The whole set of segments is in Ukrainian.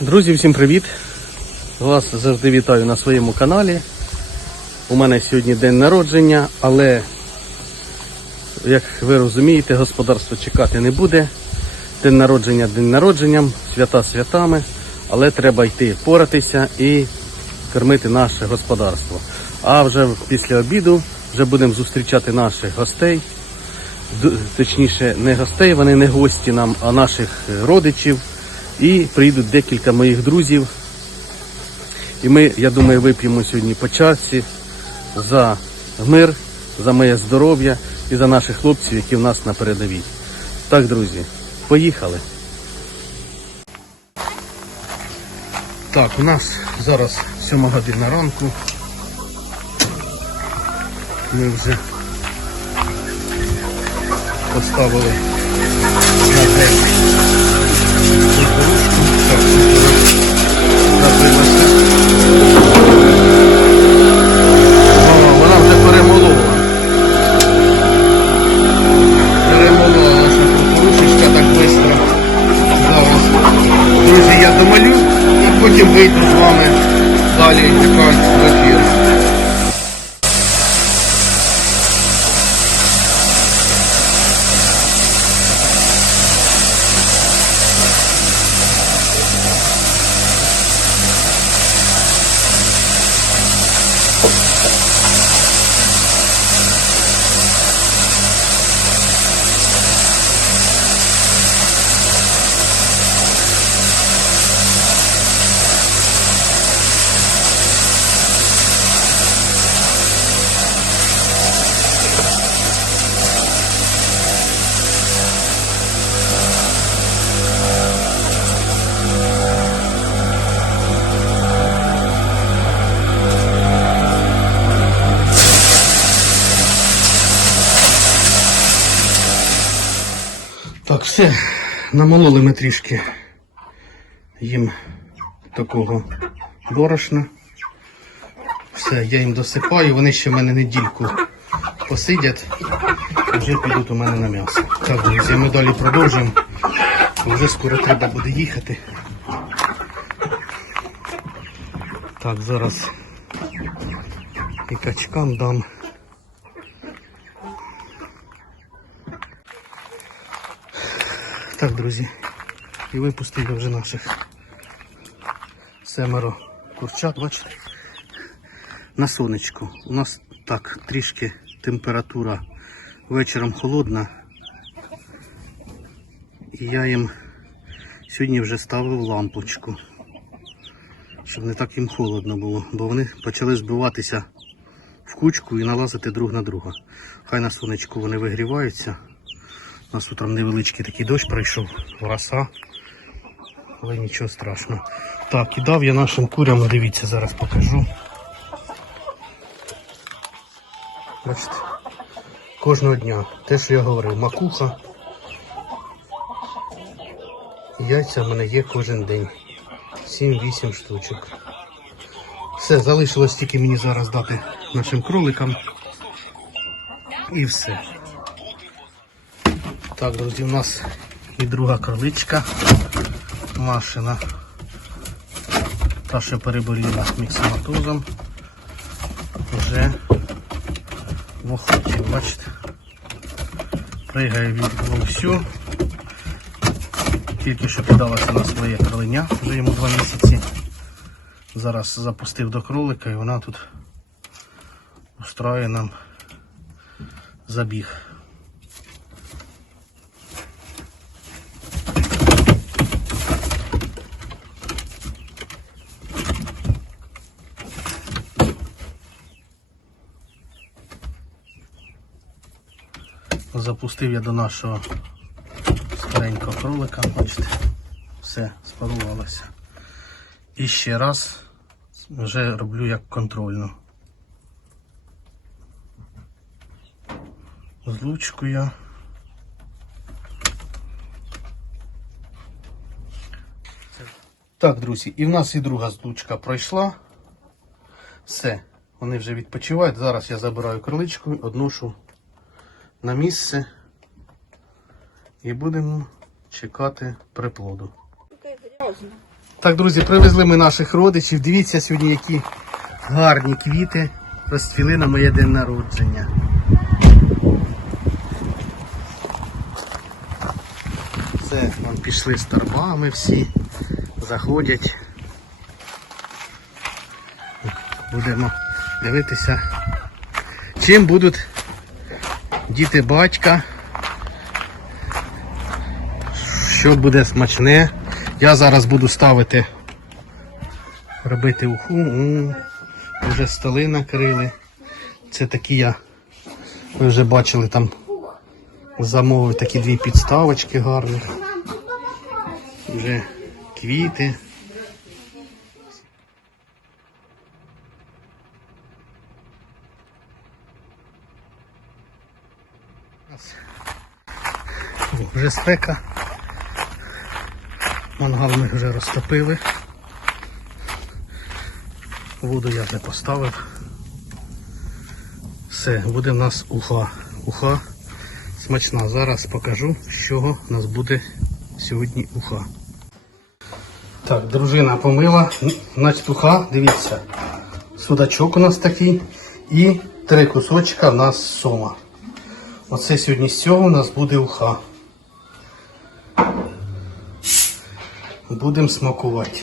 Друзі, всім привіт! Вас завжди вітаю на своєму каналі. У мене сьогодні день народження, але, як ви розумієте, господарство чекати не буде. День народження день народженням, свята святами, але треба йти поратися і кормити наше господарство. А вже після обіду вже будемо зустрічати наших гостей. Точніше, не гостей, вони не гості нам, а наших родичів. І приїдуть декілька моїх друзів. І ми, я думаю, вип'ємо сьогодні по чарці за мир, за моє здоров'я і за наших хлопців, які в нас на передовій. Так, друзі, поїхали. Так, у нас зараз 7 година ранку. Ми вже поставили на день 你不是我。Так, все, намололи ми трішки їм такого борошна. Все, я їм досипаю, вони ще в мене недільку посидять, вже підуть у мене на м'ясо. Так, друзі, ми далі продовжуємо. Вже скоро треба буде їхати. Так, зараз і качкам дам. Так, друзі, і випустили вже наших семеро курчат, бачите? На сонечку. У нас так трішки температура вечором холодна. І я їм сьогодні вже ставив лампочку, щоб не так їм холодно було, бо вони почали збиватися в кучку і налазити друг на друга. Хай на сонечку вони вигріваються. У нас утром невеличкий такий дощ пройшов, роса, але нічого страшного. Так, і дав я нашим курям, дивіться, зараз покажу. Бачите, кожного дня. Те, що я говорив, макуха. Яйця в мене є кожен день. 7-8 штучок. Все, залишилось тільки мені зараз дати нашим кроликам. І все. Так, друзі, у нас і друга кроличка машина. Та, що переболіла міксоматозом. Вже в охоті, бачите. Пригає від всю. Тільки що подалася на своє кролиня, вже йому два місяці. Зараз запустив до кролика і вона тут устраює нам забіг. Запустив я до нашого старенького кролика, бачите, все спарувалося. І ще раз вже роблю як контрольну. Злучкою. Так, друзі, і в нас і друга злучка пройшла. Все, вони вже відпочивають. Зараз я забираю криличку, одношу на місце і будемо чекати приплоду. Так, друзі, привезли ми наших родичів. Дивіться сьогодні, які гарні квіти розцвіли на моє день народження. Це вон пішли з торбами всі, заходять. Будемо дивитися, чим будуть діти батька. Що буде смачне. Я зараз буду ставити, робити уху. Вже столи накрили. Це такі я. Ви вже бачили там замовив такі дві підставочки гарні. Вже квіти. О, Вже спека. Мангал ми вже розтопили. Воду я вже поставив. Все, буде в нас уха. Уха смачна. Зараз покажу, з чого у нас буде сьогодні уха. Так, дружина помила. Значить, уха, дивіться. Судачок у нас такий. І три кусочка у нас сома. Оце сьогодні з цього у нас буде уха. Будемо смакувати.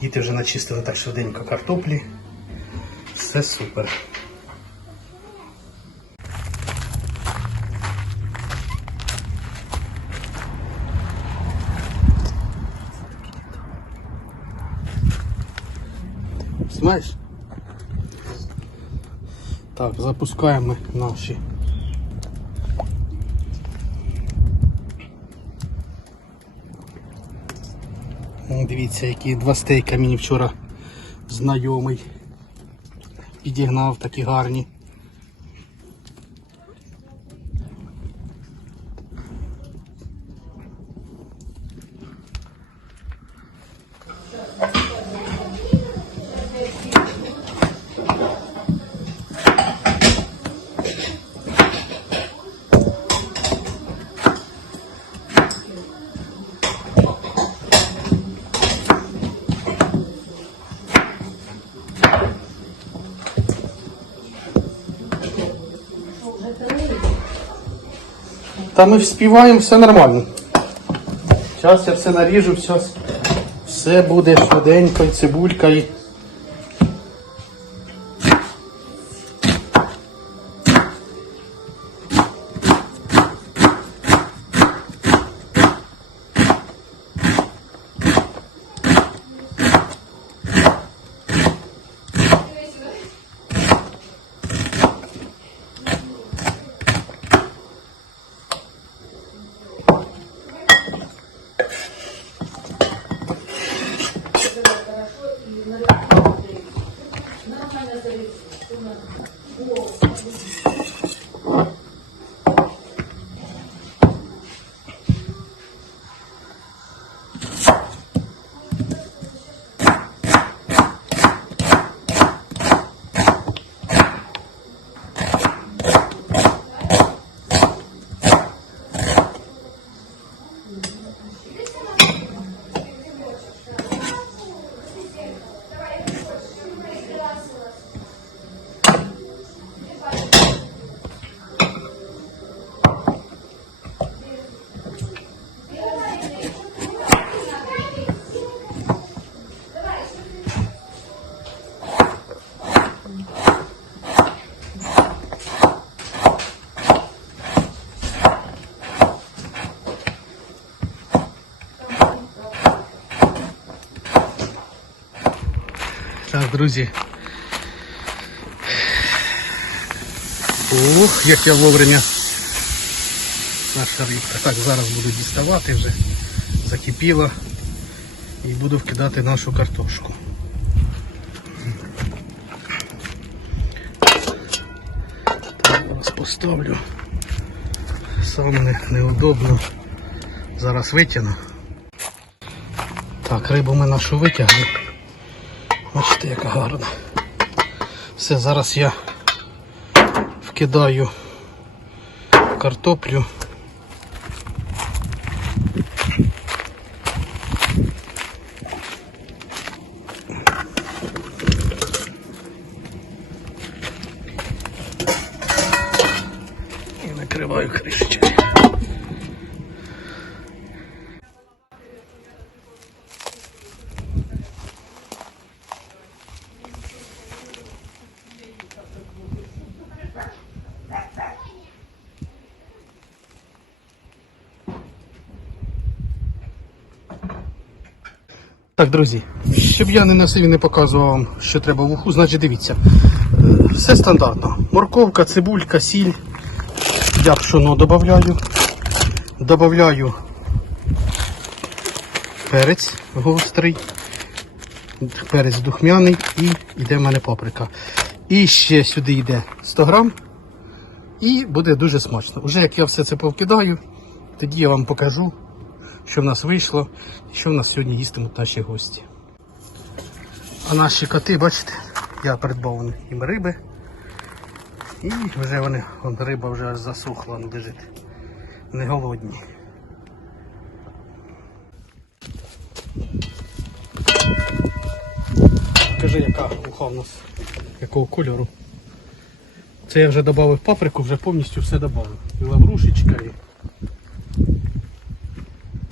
Діти вже начистили так швиденько картоплі. Все супер. Знаєш? Так, запускаємо наші. Дивіться, які два стейка мені вчора знайомий підігнав такі гарні. Та ми вспіваємо, все нормально. Зараз я все наріжу, зараз все буде швиденько, і цибулька і. Так, друзі. Ух, як я вовремя. Наша рибка. Так, зараз буду діставати вже. Закипіло. І буду вкидати нашу картошку. Так, зараз поставлю. Саме не- неудобно. Зараз витягну. Так, рибу ми нашу витягли. Бачите, яка гарна. Все, зараз я вкидаю картоплю. Так, друзі, щоб я не носив і не показував вам, що треба в уху, значить дивіться. Все стандартно. Морковка, цибулька, сіль. Я пшоно додаю. Добавляю перець гострий, перець духмяний і йде в мене паприка. І ще сюди йде 100 грам. І буде дуже смачно. Уже як я все це повкидаю, тоді я вам покажу, що в нас вийшло і що в нас сьогодні їстимуть наші гості. А наші коти, бачите, я придбав їм риби. І вже вони, вон, риба вже аж засохла, вон лежить. Не голодні. Покажи, яка уха у нас, якого кольору. Це я вже додав паприку, вже повністю все додав. І лаврушечка і.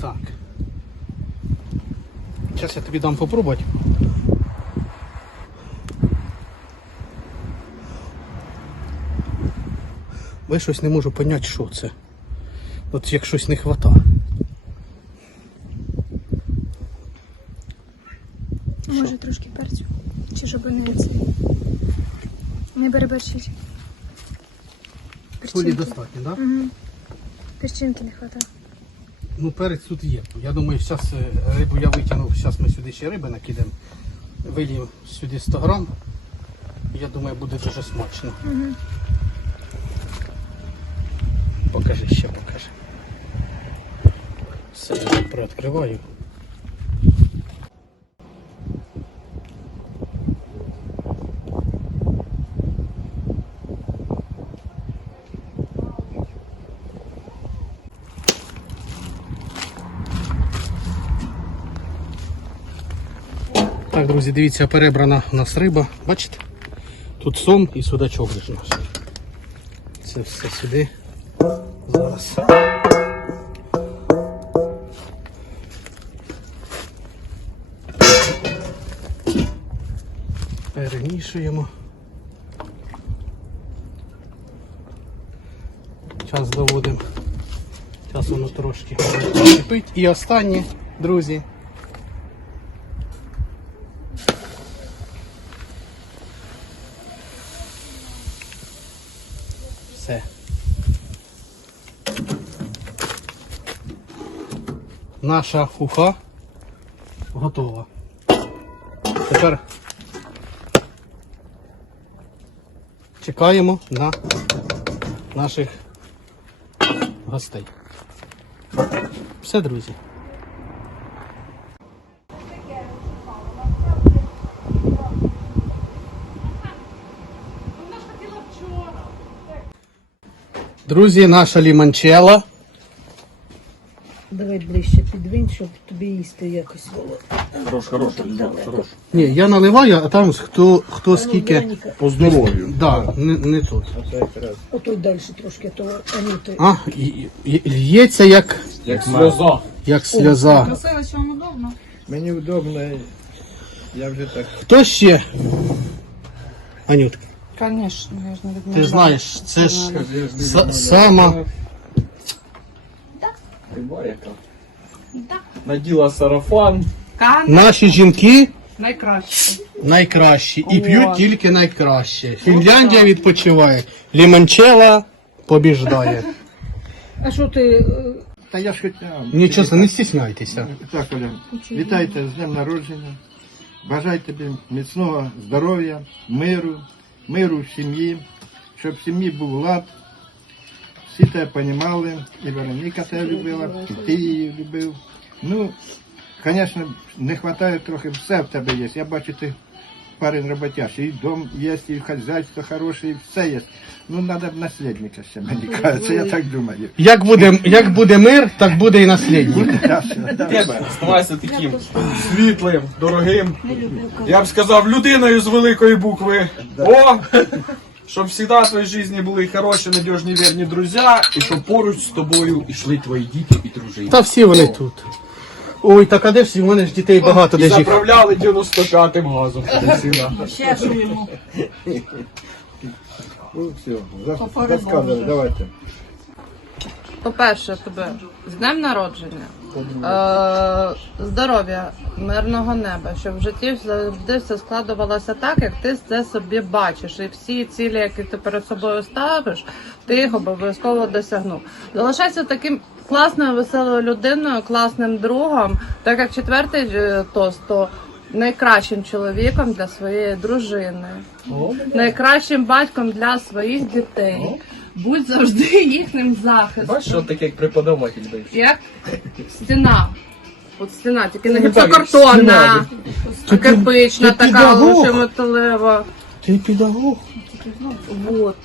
Так. Зараз я тобі дам попробувати. Бо я щось не можу зрозуміти, що це. От як щось не вистачає. Може трошки перцю. Чи щоб не це. Не переборщить. Солі достатньо, так? Да? Угу. Перчинки не вистачає. Ну, перець тут є. Я думаю, зараз рибу я витягнув, зараз ми сюди ще риби накидаємо. Вилів сюди 100 грам. Я думаю, буде дуже смачно. Угу. Покажи ще, покажи. Все, я приоткриваю. Так, друзі, дивіться, перебрана у нас риба. Бачите? Тут сом і судачок лежить наш. Це все сюди. Зараз. Перемішуємо. Час доводимо. Зараз воно трошки кипить. І останнє, друзі. Все. Наша уха готова. Тепер чекаємо на наших гостей. Все, друзі. Друзі, наша ліманчела. Тобі якось було. Хорош, хорош, хорош. Ні, я наливаю, а там хто, хто скільки. Вероніка, По здоров'ю. Да, не, не тут. Отут далі трошки, то а ні, А, і- і- лється як, Як сльоза. як сльоза. Мені удобно, я вже так. Хто ще? Анютка, Конечно, я ж не відмовляю. ти ж знаєш, це ж са- сама. Риба яка. Наділа сарафан. Наші жінки Найкраще. найкращі і п'ють тільки найкраще. Фінляндія відпочиває. Ліманчела побіждає. А що ти е, Та я ж хотів. Нічого, не стісняйтеся. Так, Оля, вітайте з днем народження. Бажаю тобі міцного здоров'я, миру, миру в сім'ї, щоб в сім'ї був лад. Всі тебе понімали, і Вероніка тебе любила, і ти її любив. Ну, звісно, не вистачає трохи, все в тебе є. Я бачу, ти парень роботящий, і дом є, і хазяйство хороше, і все є. Ну, треба б наслідника ще, мені кажеться, я так думаю. Як буде, як буде мир, так буде і наслідник. Тебе ставайся таким світлим, дорогим. Я б сказав, людиною з великої букви. О! Щоб всегда в твоїй житті були хороші, надіжні, вірні друзі, і щоб поруч з тобою йшли твої діти і дружини. Та всі вони тут. Ой, так а де всі? У мене ж дітей багато, де ж їх. заправляли 95-м газом. Ще йому. Ну, все, давайте. По-перше, тебе з днем народження. Е, здоров'я, мирного неба, щоб в житті завжди все складувалося так, як ти це собі бачиш. І всі цілі, які ти перед собою ставиш, ти їх обов'язково досягнув. Залишайся таким класною, веселою людиною, класним другом, так як четвертий е, тост, то найкращим чоловіком для своєї дружини, найкращим батьком для своїх дітей. Будь завжди їхнім захистом. Бачиш, що таке як преподаватель даєш? Як стіна. От стіна, тільки не а кирпична така, лучше металева. Ти педагог. Вот.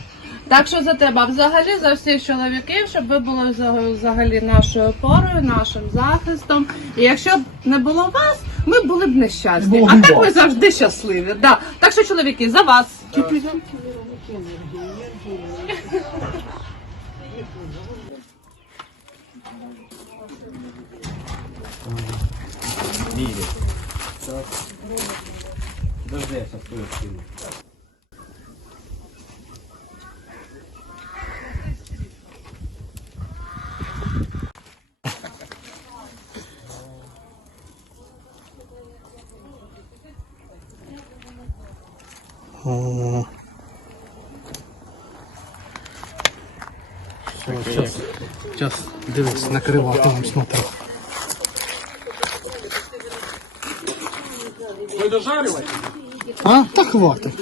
Так що за тебе, взагалі за всіх чоловіків, щоб ви були взагалі нашою опорою, нашим захистом. І якщо б не було вас, ми були б нещасні. А так ми завжди щасливі. Да. Так що, чоловіки, за вас. О. Зараз, зараз дивись, накрива, там смотри. Ви дожарювати? А? Та хватить.